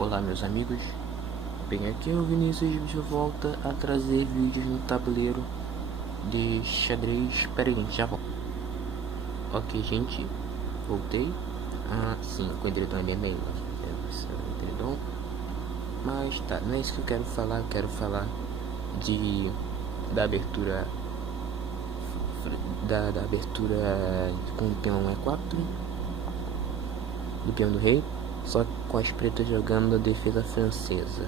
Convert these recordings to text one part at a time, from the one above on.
Olá meus amigos, bem, aqui é o Vinícius de volta a trazer vídeos no tabuleiro de xadrez. Pera aí, gente, já volto. Ok gente, voltei. Sim, com o edredom é bem melhor, o edredom. Mas tá, não é isso que eu quero falar. Eu quero falar da abertura da abertura com o peão E4, do peão do rei, só com as pretas jogando a defesa francesa.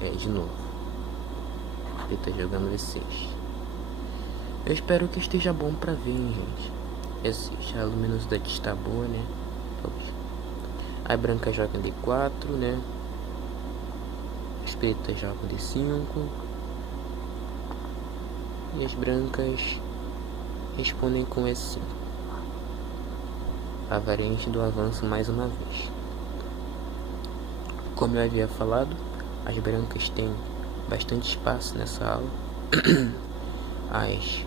De novo, preta jogando E6. Eu espero que esteja bom pra ver, hein, gente. A luminosidade está boa, né? A branca joga D4, né? As pretas jogam D5. E as brancas respondem com E5. A variante do avanço mais uma vez. Como eu havia falado, as brancas têm bastante espaço nessa aula. As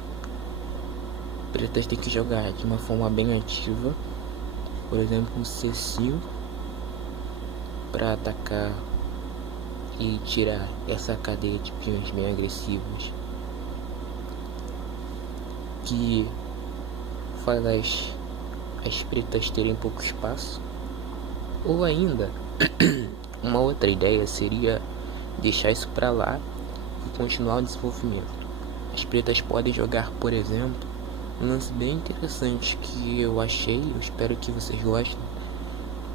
pretas têm que jogar de uma forma bem ativa, por exemplo, um C5, para atacar e tirar essa cadeia de peões bem agressivos, que faz as pretas terem pouco espaço. Ou ainda, uma outra ideia seria deixar isso para lá e continuar o desenvolvimento. As pretas podem jogar, por exemplo, um lance bem interessante que eu achei, eu espero que vocês gostem,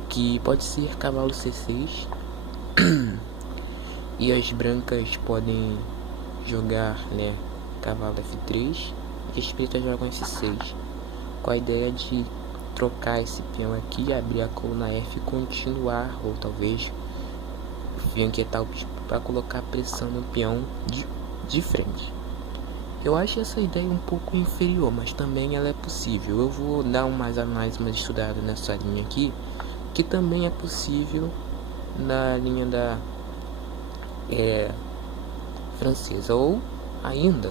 que pode ser cavalo C6 e as brancas podem jogar, né, cavalo F3 e as pretas jogam F6, com a ideia de trocar esse peão aqui, abrir a coluna F e continuar, ou talvez inquietar o bispo para colocar pressão no peão de frente. Eu acho essa ideia um pouco inferior, mas também ela é possível. Eu vou dar mais estudada nessa linha aqui, que também é possível na linha da francesa, ou ainda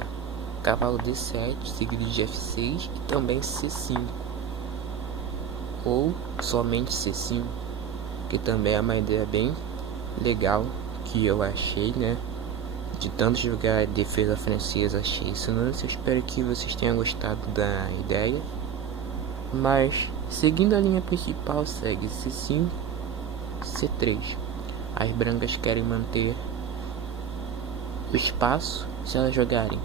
cavalo D7 seguido de F6 e também C5, ou somente C5, que também é uma ideia bem legal que eu achei, né? De tanto jogar defesa francesa, achei esse lance. Eu espero que vocês tenham gostado da ideia. Mas seguindo a linha principal, segue C5, C3. As brancas querem manter o espaço. Se elas jogarem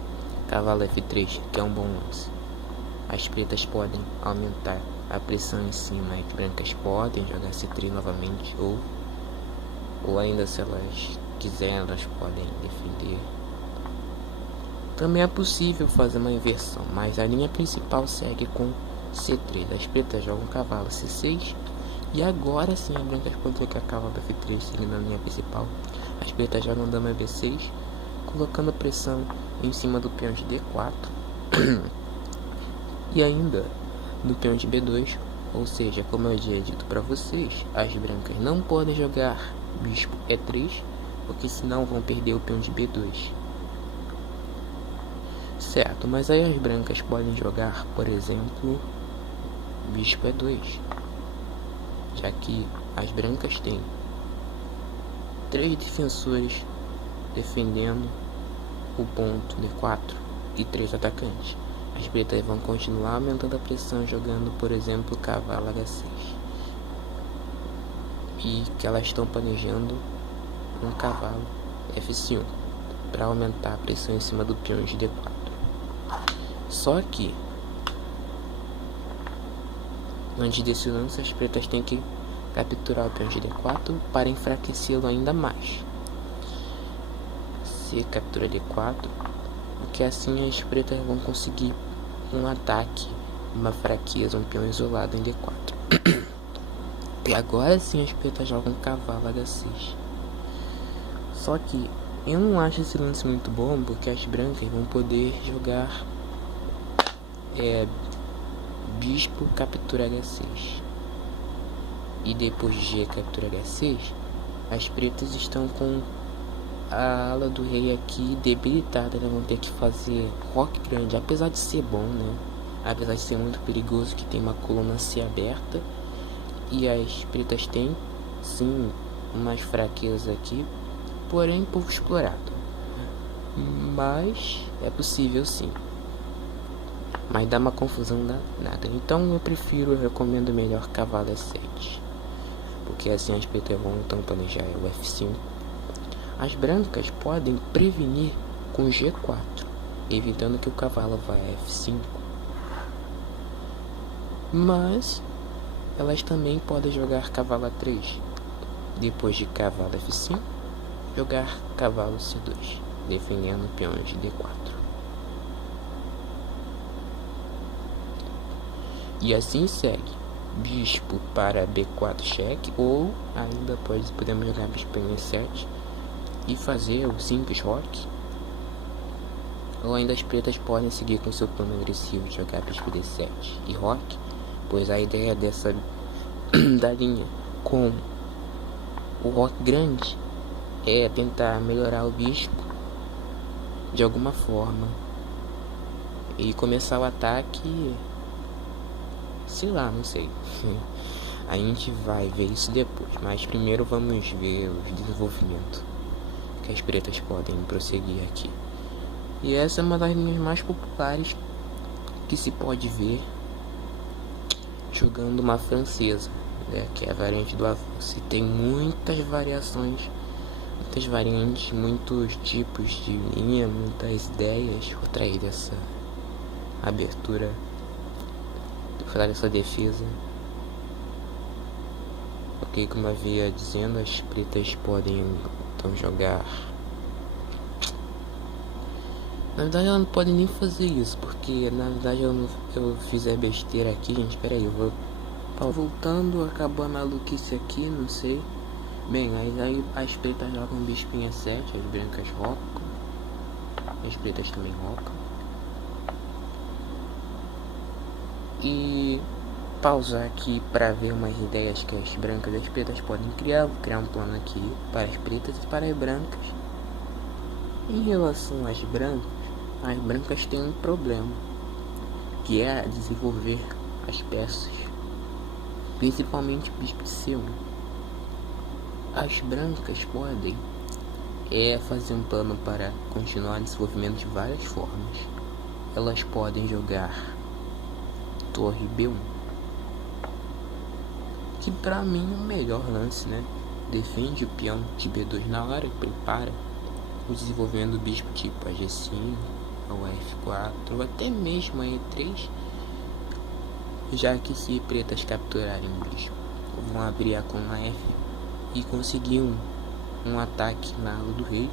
cavalo F3, que é um bom lance, as pretas podem aumentar a pressão em cima. As brancas podem jogar C3 novamente, ou ainda, se elas quiserem, elas podem defender. Também é possível fazer uma inversão, mas a linha principal segue com C3. As pretas jogam cavalo C6 e agora sim as brancas podem jogar cavalo F3 seguindo a linha principal. As pretas jogam dama B6, colocando pressão em cima do peão de D4 e ainda no peão de B2. Ou seja, como eu já dito para vocês, as brancas não podem jogar bispo E3, porque senão vão perder o peão de B2. Certo, mas aí as brancas podem jogar, por exemplo, bispo E2, já que as brancas têm 3 defensores defendendo o ponto D4 e 3 atacantes. As pretas vão continuar aumentando a pressão jogando, por exemplo, cavalo H6, e que elas estão planejando um cavalo F5 para aumentar a pressão em cima do peão de D4. Só que antes desse lance, as pretas têm que capturar o peão de D4 para enfraquecê-lo ainda mais. Se captura D4, porque assim as pretas vão conseguir um ataque, uma fraqueza, um peão isolado em D4. E agora sim as pretas jogam cavalo H6. Só que eu não acho esse lance muito bom, porque as brancas vão poder jogar bispo captura H6. E depois de G captura H6, as pretas estão com a ala do rei aqui debilitada. Elas vão ter que fazer roque grande, apesar de ser bom, né? Apesar de ser muito perigoso, que tem uma coluna C aberta. E as pretas têm sim umas fraquezas aqui, porém pouco explorado. Mas é possível sim. Mas dá uma confusão danada. Então eu recomendo melhor cavalo E7. Porque assim as pretas vão tampando já o F5. As brancas podem prevenir com G4, evitando que o cavalo vá a F5. Mas elas também podem jogar cavalo A3. Depois de cavalo F5, jogar cavalo C2, defendendo peões de D4. E assim segue. Bispo para B4 cheque, ou ainda podemos jogar bispo em E7 e fazer o simples roque. Ou ainda as pretas podem seguir com seu plano agressivo de jogar bispo D7 e roque, pois a ideia dessa da linha com o roque grande é tentar melhorar o bispo de alguma forma e começar o ataque, sei lá, não sei. A gente vai ver isso depois, mas primeiro vamos ver o desenvolvimento que as pretas podem prosseguir aqui. E essa é uma das linhas mais populares que se pode ver jogando uma francesa, né, que é a variante do avanço. E tem muitas variações, muitas variantes, muitos tipos de linha, muitas ideias por trás dessa abertura, por trás dessa defesa. Ok, como eu havia dizendo, as pretas podem então jogar. Na verdade elas não podem nem fazer isso, porque na verdade eu fiz a besteira aqui, gente. Pera aí, eu vou voltando, acabou a maluquice aqui, não sei. Bem, aí as pretas jogam bispo em E7, as brancas rocam, as pretas também rocam. E pausar aqui para ver umas ideias que as brancas e as pretas podem criar. Vou criar um plano aqui para as pretas e para as brancas. Em relação às brancas têm um problema, que é desenvolver as peças, principalmente o bispo C1. As brancas podem fazer um plano para continuar o desenvolvimento de várias formas. Elas podem jogar torre B1, que pra mim é o melhor lance, né? Defende o peão de B2 na hora e prepara o desenvolvimento do bispo tipo a G5, ou F4, ou até mesmo a E3, já que se pretas capturarem o bispo, vão abrir a coluna F e conseguir um ataque na ala do rei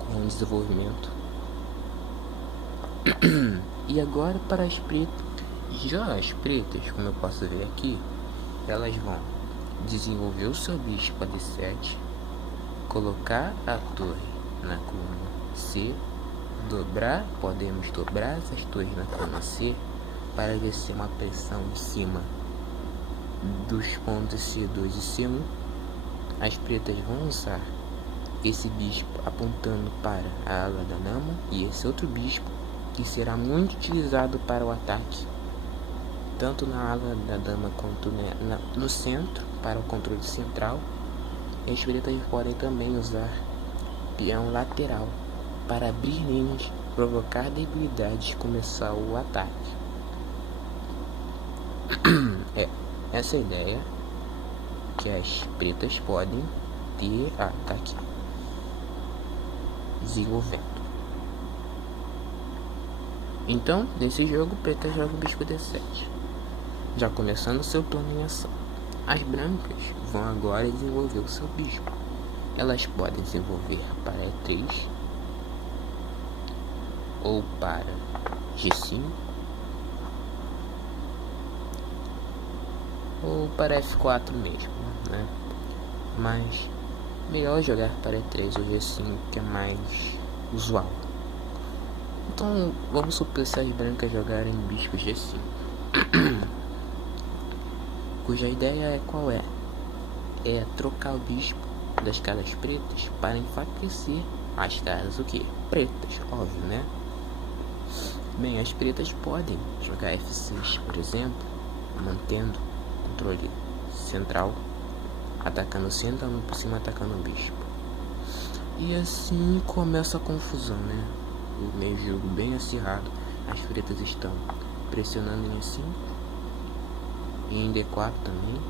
com o desenvolvimento. E agora para as pretas, já as pretas, como eu posso ver aqui, elas vão desenvolver o seu bispo a D7, colocar a torre na coluna C, podemos dobrar essas torres na coluna C para exercer uma pressão em cima dos pontos C2 e C1. As pretas vão usar esse bispo apontando para a ala da dama e esse outro bispo que será muito utilizado para o ataque, tanto na ala da dama quanto no centro, para o controle central. E as pretas podem também usar peão lateral para abrir linhas, provocar debilidades e começar o ataque. Essa é a ideia que as pretas podem ter ataque desenvolvendo. Então, nesse jogo, preta joga o bispo D7, já começando seu plano em ação. As brancas vão agora desenvolver o seu bispo. Elas podem desenvolver para E3 ou para G5 ou para F4 mesmo, né? Mas melhor jogar para E3 ou G5, que é mais usual. Então vamos supor se as brancas jogarem bispo G5, cuja ideia é qual é? É trocar o bispo das casas pretas para enfraquecer as casas o que? Pretas, óbvio, né? Bem, as pretas podem jogar F6, por exemplo, mantendo o controle central atacando o centro, andando por cima, atacando o bispo. E assim começa a confusão, né? O meio jogo bem acirrado. As pretas estão pressionando em assim e em D4 também.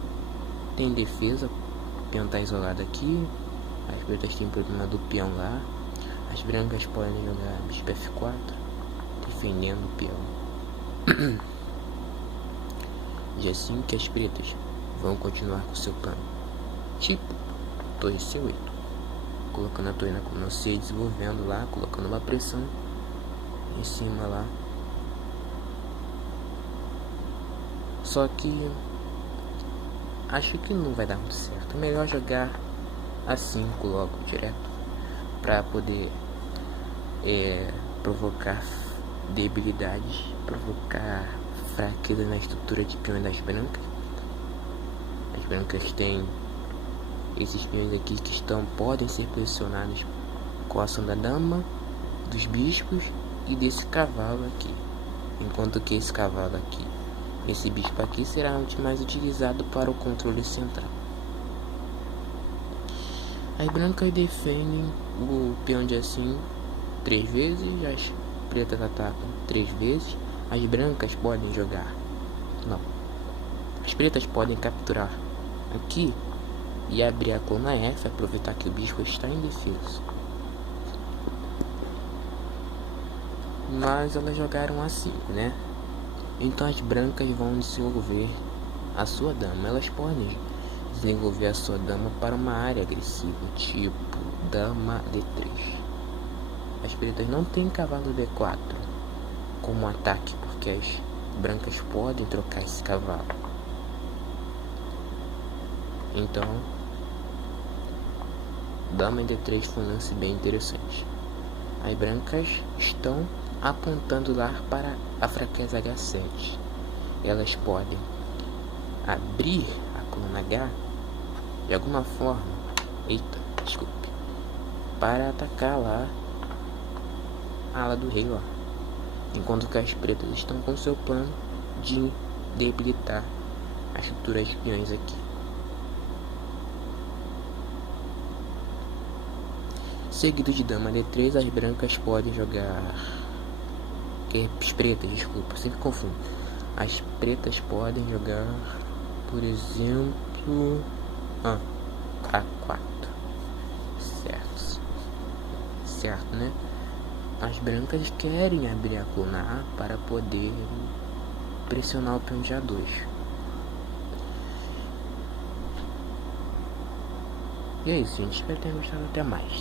Tem defesa, o peão tá isolado aqui. As pretas têm problema do peão lá. As brancas podem jogar bispo F4, defendendo o peão. E assim que as pretas vão continuar com seu plano, tipo torre C8, colocando a torre na coluna C, desenvolvendo lá, colocando uma pressão em cima lá. Só que acho que não vai dar muito certo. É melhor jogar A5 logo, direto, para poder provocar debilidades, provocar fraqueza na estrutura de peões das brancas. As brancas têm esses peões aqui que podem ser pressionados com a ação da dama, dos bispos e desse cavalo aqui. Enquanto que esse cavalo aqui, esse bispo aqui, será mais utilizado para o controle central. As brancas defendem o peão de assim 3 vezes, as pretas atacam 3 vezes. As brancas podem jogar, não, as pretas podem capturar aqui e abrir a coluna F, aproveitar que o bispo está indefeso. Mas elas jogaram A5, né? Então as brancas vão desenvolver a sua dama. Elas podem desenvolver a sua dama para uma área agressiva, tipo dama D3. As pretas não têm cavalo D4 como ataque, porque as brancas podem trocar esse cavalo. Então, dama D3 foi um lance bem interessante. As brancas estão apontando lá para a fraqueza H7. Elas podem abrir a coluna H de alguma forma, para atacar lá a ala do rei lá. Enquanto que as pretas estão com seu plano de debilitar a estrutura de peões aqui. Seguido de dama D3, as brancas podem jogar... As pretas, desculpa, sempre confundo. As pretas podem jogar, por exemplo, A4. Certo, né? As brancas querem abrir a coluna A para poder pressionar o peão de A2. E é isso, gente. Espero que tenham gostado. Até mais.